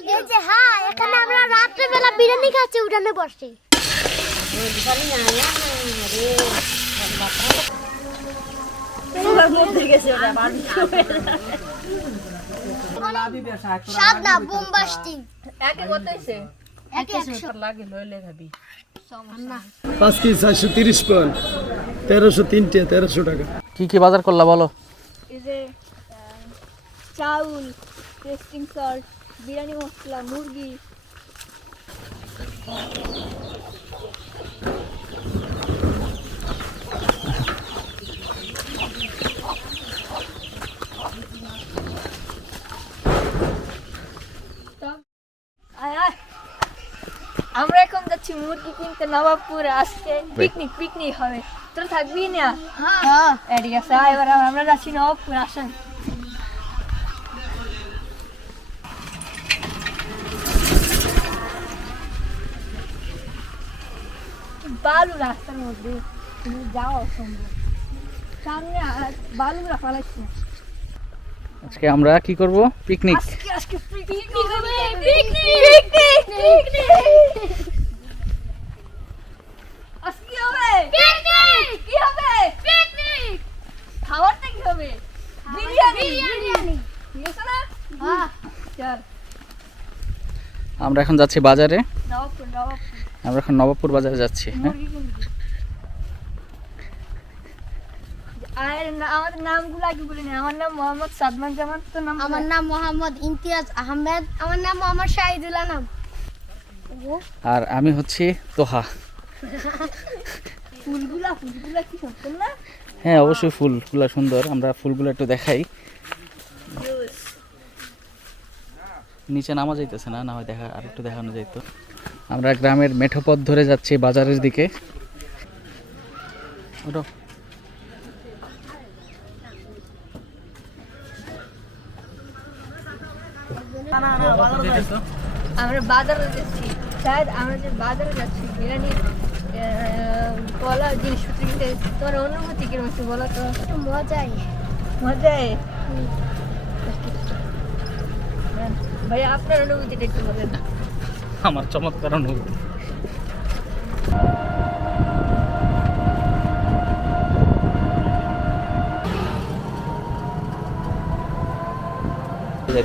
এই যে হ্যাঁ এখানে আমরা রাত্রে বেলা বিরিয়ানি খাচ্ছি উঠানে বসে স্বাদ না বোম্বাস্টিং একে কত হইছে? একে 100 লাগে লইলে খাবি। 5 কেজি 430 পাউন্ড 1303 1300 টাকা। কি কি বাজার করলা বলো? এই যে চাউল, টেস্টিং সল্ট, বিরিয়ানি মশলা, মুরগি। আয় আয়, আমরা এখন যাচ্ছি মুরগি কিনতে নবাবপুর। আজকে পিকনিক হবে। তোরা থাকবি না? হ্যাঁ ঠিক আছে, এবার আমরা যাচ্ছি নবাবপুর। আসেন। বালু রাস্তার মধ্যে তুমি যাওয়া অসম্ভব। সামনে বালুরা ফালাইছি। আজকে আমরা কি করব? পিকনিক। আজকে পিকনিক হবে। পিকনিক আজকে হবে। কি হবে? পিকনিক। খাবারটা কি হবে? বিরিয়ানি। ঠিক আছে না? হ্যাঁ চল আমরা এখন যাচ্ছি বাজারে। নবাবপুর। আমরা এখন নবাবপুর বাজারে যাচ্ছি। হ্যাঁ, মুরগি কিনবি। আর আমাদের নামগুলো আগে বলে নি। আমার নাম মোহাম্মদ সাদমান জামান। তো নাম আমার নাম মোহাম্মদ ইমতিয়াজ আহমেদ। আমার নাম মোহাম্মদ শাহিদুল আনাম। আর আমি হচ্ছি তোহা। ফুলগুলা কি সুন্দর না? হ্যাঁ, অবশ্যই ফুলগুলো সুন্দর। আমরা ফুলগুলো একটু দেখাই। নিচে নামা যাইতেছে না, না হয় দেখা আর একটু দেখানো যাইতো। আমরা গ্রামের মেঠো পথ ধরে যাচ্ছি বাজারের দিকে। ওটো আমরা বাজারে যাচ্ছি। শায়দ আমরা যে বাজারে যাচ্ছি বিরিয়ানি কলা জিনিসপত্র কিনতে। তোমার অনুভূতি কিরকম একটু বলো তো। একটু মজাই মজায় ভাই, আপনার অনুভূতিটা একটু বলেন। আমার চমৎকার অনুভূতি।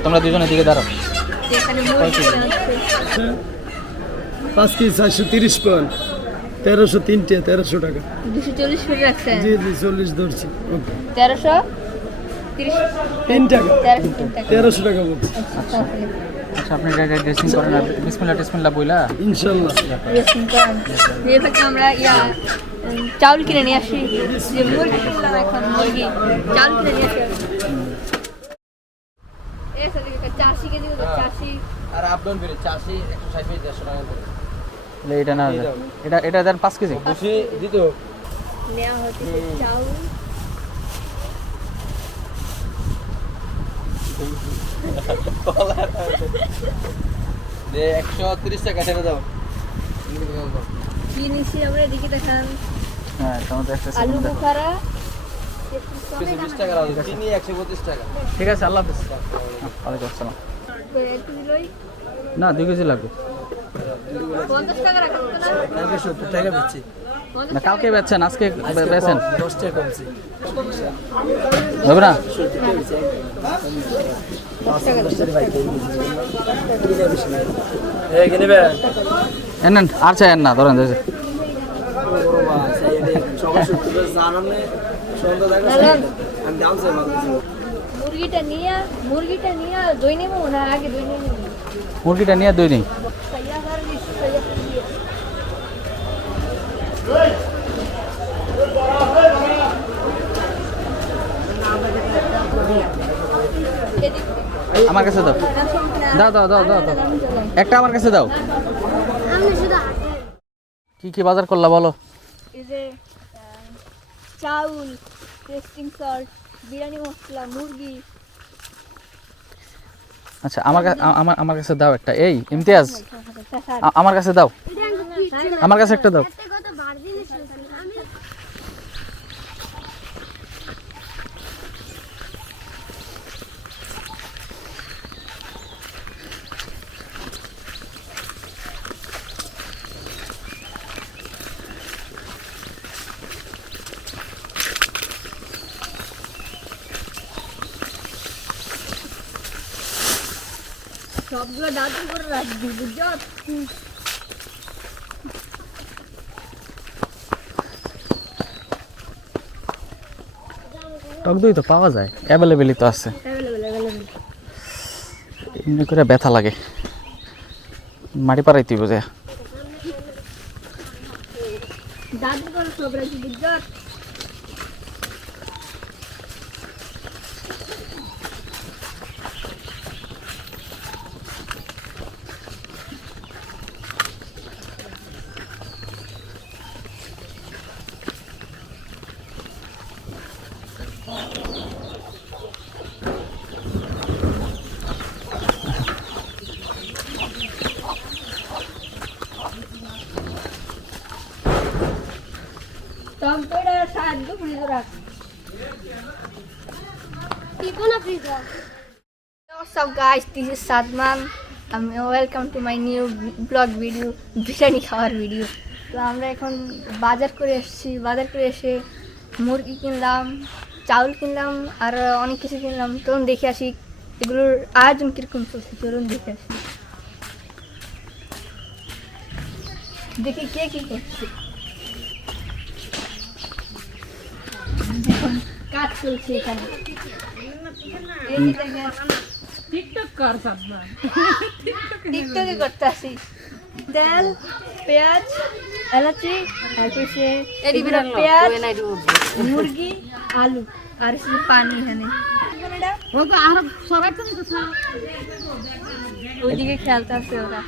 তোমরা দুজনের দিকে দাঁড়াও। এখানে মুরগি আছে। 5 কেজি 430 পাউন্ড 1303 1300 টাকা। 240 করে রাখছেন। জি 40 ধরছি। ওকে 1330 3 টাকা 1300 1300 টাকা বলছি। আচ্ছা, আপনি ড্রেসিং করেন আর বিসমিল্লাহ বইলা ইনশাআল্লাহ। আমরা চাউল কিনে নিয়ে আসি। যে মুরগি কিনলাম, এখন মুরগি চাউল কিনে নিয়ে আসি। চাষি কেজি চাষি আর আপডাউন বেড়ে 80 160 150 টাকা করে। এটা না, এটা দেন 5 কেজি। খুশি দিত নেওয়া হচ্ছে চাউল। দে 130 টাকা ছেড়ে দাও। কি নিচ্ছি আমরা দেখি দেখান। হ্যাঁ, তোমাদের একটা আলু সেকেন্ড দেখো। বুখারা 20 টাকা দাও। চিনি 125 টাকা। ঠিক আছে, আল্লাহ হাফেজ। ওয়ালাইকুম আসসালাম। একটু দিলই না, 2 কেজি লাগবে। 50 টাকা রাখা হতো না? কালকে 70 টাকা বেচছি। 50 না, কালকে বেচছেন, আজকে বেচেন 10 টাকা কমছে। হবে না? এই কিনবে? নেন, আর চাই না, ধরেন। সবাই সত্যি জানান না। সন্ধ্যা দেখা আমি দাম চাই মাত্র। মুরগিটা নিয়ে দই নেব না? আগে দই নেব। মুরগিটা নিয়ে দই নেই। সাইয়া করে দিচ্ছি, সাইয়া করে দিয়ে। আমার কাছে দাও। দাও। একটা আমার কাছে দাও। আমি শুধু হাতে কি কি বাজার করলা বলো? এই যে চাউল, টেস্টিং সল্ট, বিরিয়ানি মশলা, মুরগি। আচ্ছা, আমার কাছে দাও একটা। এই ইমতিয়াজ, আমার কাছে দাও। আমার কাছে একটা দাও। কত বার জিনিস আমি সবগুলো দাদু করে রাখবি বুঝছো? টক দই তো পাওয়া যায়, অ্যাভেলেবেলই তো আছে। এমনি করে ব্যথা লাগে, মাটি পাড়াইতে বোঝে। দাদু করে সব রাখবি বুঝছো? টক দইটা সাহায্য ফ্রিজে রাখ। টিপো না ফ্রিজে। What's up guys, this is Sadman. Welcome to my new vlog video, biryani খাওয়ার ভিডিও। তো আমরা এখন বাজার করে এসেছি, বাজার করে এসে মুরগি কিনলাম, চাউল কিনলাম আর অনেক কিছু কিনলাম। তখন দেখে আসি এগুলোর আয়োজন কীরকম চলছে, চলুন দেখে আসি, দেখি কে কী করছে। এখন কাজ চলছে এখানে। এই যে দেখেন, টিকটক কর সাদমান। টিকটকে করতে আসি। তেল, পেঁয়াজ, এলাচি, তারপর সে পেঁয়াজ, মুরগি, আলু আর শুধু পানি এখানে। ওইদিকে খেলতে আসছে ওরা।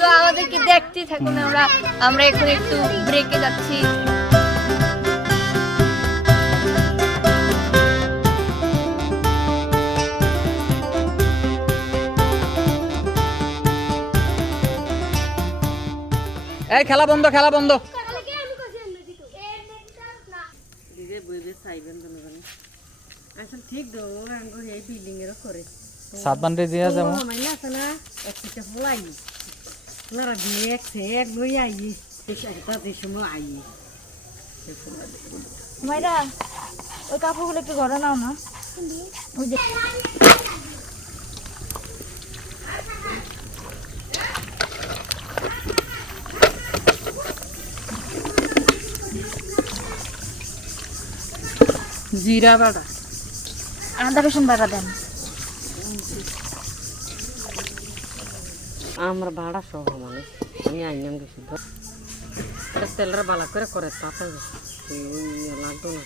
তো আমাদেরকে দেখতে থাকুন, আমরা এখন একটু ব্রেকে যাচ্ছি। এই খেলা বন্ধ, খেলা বন্ধ। ঠিক দো আঙ্গো এই বিল্ডিং এর করে সাতবান রে দিয়া যাবো। মাইনা আছে না একটা ফলাই লারা দিয়ে এক লই আই সেটা দেশমো আই মাইরা ওই কাপড়গুলো একটু ঘরে নাও না। ওই যে জিরা বাটা আদা রসুন বাটা দেন। আমরা ভাড়া সহ মানে আমি আইনাম গেছি তো তেলরা বালা করে করে তাতে লাগতো না।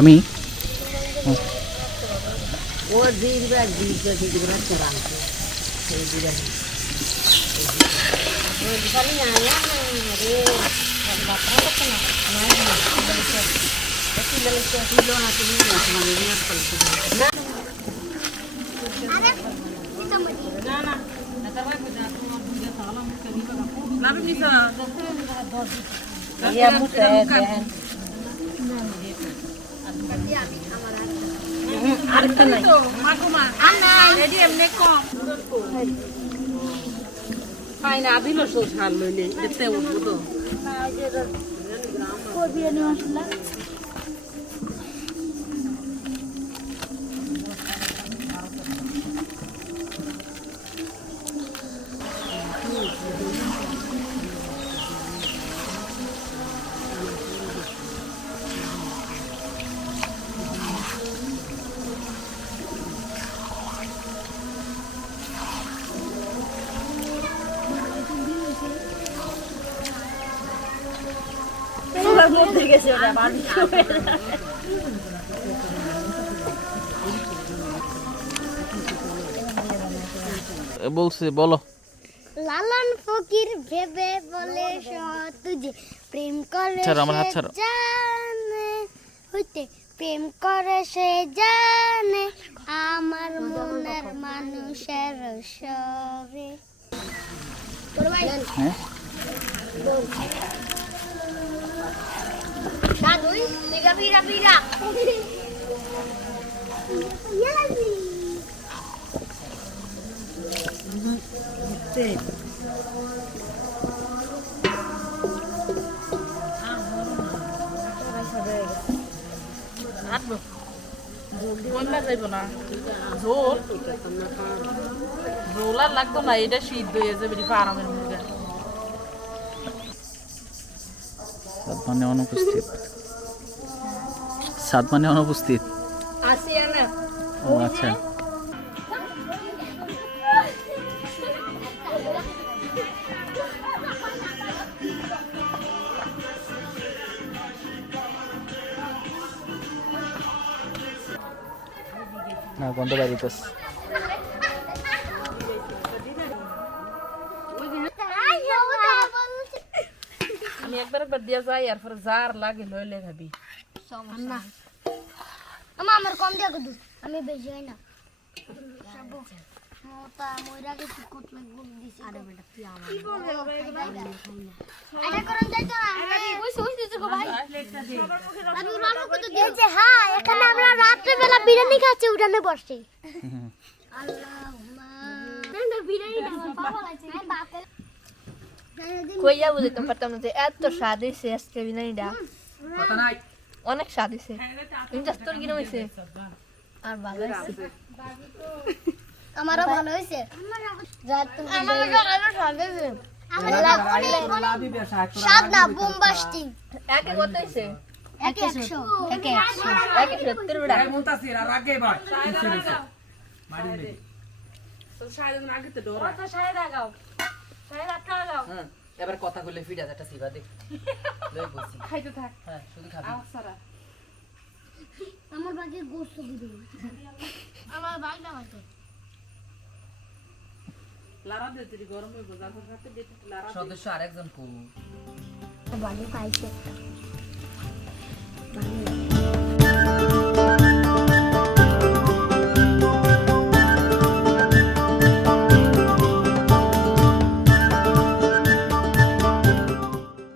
আমি ও জিরা জিরা জিরা চড়া এই জিরা ও দিবানি আয়া রে বাপরা তো না নাই না এসি ললে তো হিলো না তুমি মানে নিয়ে আসতে না আরে পিতামরি না না এটা ভাই বুঝা তোমার বুঝা তাহলে আমি করি না না নিসা ইয়া মুতে দেন আরেকটা নাই মাগুমা আনা এডি এমনে কম ফাইনা দিলো সোশাল লইলে দেখতে উঠবো তো বিরিয়ানি মশলা মধ্যে গেছে ওটা বাড়ি বলছে বলো। লালন ফকির ভেবে বলে তুঝে প্রেম করে ছাড়ো, আমার হাত সে ছাড়ো। জানে হইতে প্রেম করে সে জানে আমার মনের মানুষের সবে। হ্যাঁ দাদুই পিরা পিরা পিরা আটবো বন্যা যাইব না ঝোল ঝোল আর লাগতো না এটা সিদ্ধ হয়ে যাবে ফার্মের মুরগা সাদমানে অনুপস্থিত সাদমানে অনুপস্থিত আসিয়া না ও আচ্ছা না গন্ধ বাড়িতেছে আমি একবার দিয়া যাই আর পরে যার লাগে লইলে খাবি না আমার কম দিয়া কদু আমি বেশি হয় না মোটা মইরা কে কত লাগব দিছি আরে বেটা তুই আমার এটা করন যাইতো না ওই দিতে গো ভাই আমি রান্না করতে দিই যে হ্যাঁ এখানে আমরা রাতে বেলা বিরিয়ানি খাচ্ছি উঠানে বসে আল্লাহুম্মা না বিরিয়ানি না আমার বাবা লাগছে আমি বাপে কইয়া বুঝতে পারতাম না যে এত স্বাদ হয়েছে আজকে বিরিয়ানিটা অনেক স্বাদ হয়েছে ইন্টারেস্ট তোর কিরম হয়েছে আর ভালো হয়েছে আমারও ভালো হইছে যা তুমি আমার স্বাদ হইছে স্বাদ না বোমবাস্টিং একে কত হয়েছে 100 একে 70 বেড়া তো সাড়ে আগে তো ডোরা এবার কথা কইলে ফিডা একটা সিবা দেখ লই বসি খাইতে থাক হ্যাঁ শুধু খাবি আসারা আমার বাগে গোশত দিবি আমার বাগটা মারতে লারা দে তুই গরম হইব যার সাথে দে লারা সদস্য আরেকজন কো বাগে খাইছে